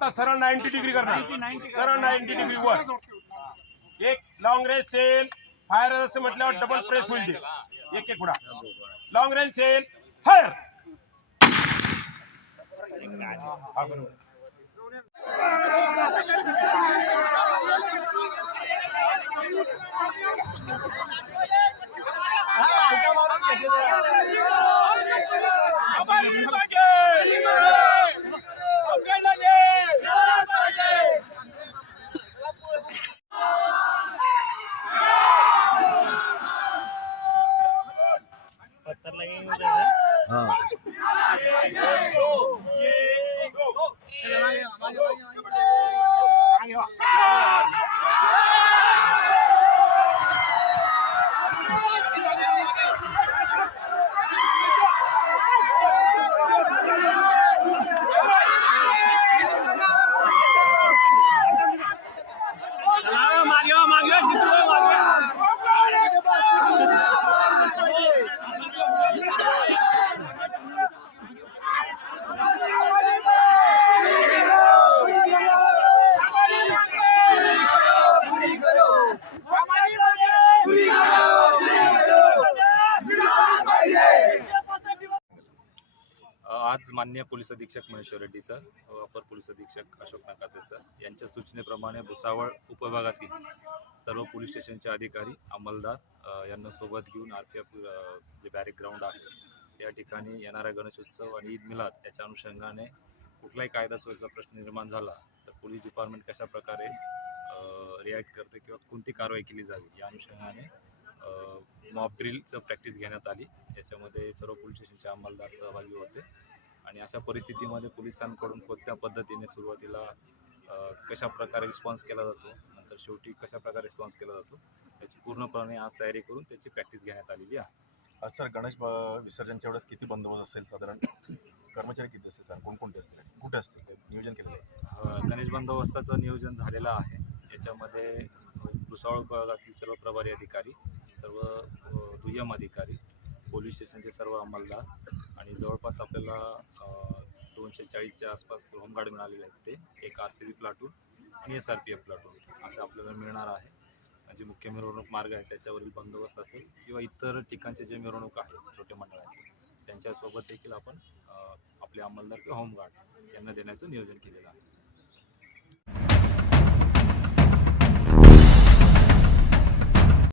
आता सरळ ninety degree करणार. सरळ नाईन्टी डिग्री वर. एक लॉंग रेंज सेल फायर असं म्हटल्यावर डबल प्रेस होईल ते. एक एक उडा. लॉंग रेंज सेल फायर हा, बरोबर. अ, आज मान्य पोलीस अधीक्षक महेश्वर रेड्डी सर व अपर पोलीस अधीक्षक अशोक नाकाते सर यांच्या सूचनेप्रमाणे भुसावळ उपविभागातील सर्व पोलीस स्टेशनचे अधिकारी अंमलदार यांना सोबत घेऊन आर पी एफ जे बॅरेक ग्राउंड आहे या ठिकाणी येणारा गणेशोत्सव आणि ईद मिलाद याच्या अनुषंगाने कुठलाही कायदा सोयीचा प्रश्न निर्माण झाला तर पोलीस डिपार्टमेंट कशा प्रकारे रिॲक्ट करते किंवा कोणती कारवाई केली जावी या अनुषंगाने मॉप ड्रिलचं प्रॅक्टिस घेण्यात आली. याच्यामध्ये सर्व पोलीस स्टेशनचे अंमलदार सहभागी होते. आणि अशा परिस्थितीमध्ये पोलिसांकडून कोणत्या पद्धतीने सुरुवातीला कशा प्रकारे रिस्पॉन्स केला जातो नंतर शेवटी कशा प्रकारे रिस्पॉन्स केला जातो याची पूर्णपणे आज तयारी करून त्याची प्रॅक्टिस घेण्यात आलेली आहे. आज सर गणेश ब- विसर्जनच्या वेळेस किती बंदोबस्त असेल साधारण? कर्मचारी किती असतील सर कोणकोणते असतील? कुठे असतील? नियोजन केलेलं आहे? गणेश बंदोबस्ताचं नियोजन झालेलं आहे. याच्यामध्ये भुसावळ विभागातील सर्व प्रभारी अधिकारी सर्व दुय्यम अधिकारी पोलीस स्टेशनचे सर्व अंमलदार आणि जवळपास आपल्याला दोनशे चाळीसच्या आसपास होमगार्ड मिळालेले आहेत ते. एक आर सी बी प्लाटून आणि S R P F platoon असं आपल्याला मिळणार आहे. जे मुख्य मिरवणूक मार्ग आहे त्याच्यावरील बंदोबस्त असेल किंवा इतर ठिकाणचे जे मिरवणूक आहेत छोटे मंडळाचे त्यांच्यासोबत देखील आपण आपले अंमलदार किंवा होमगार्ड यांना देण्याचं नियोजन केलेलं आहे.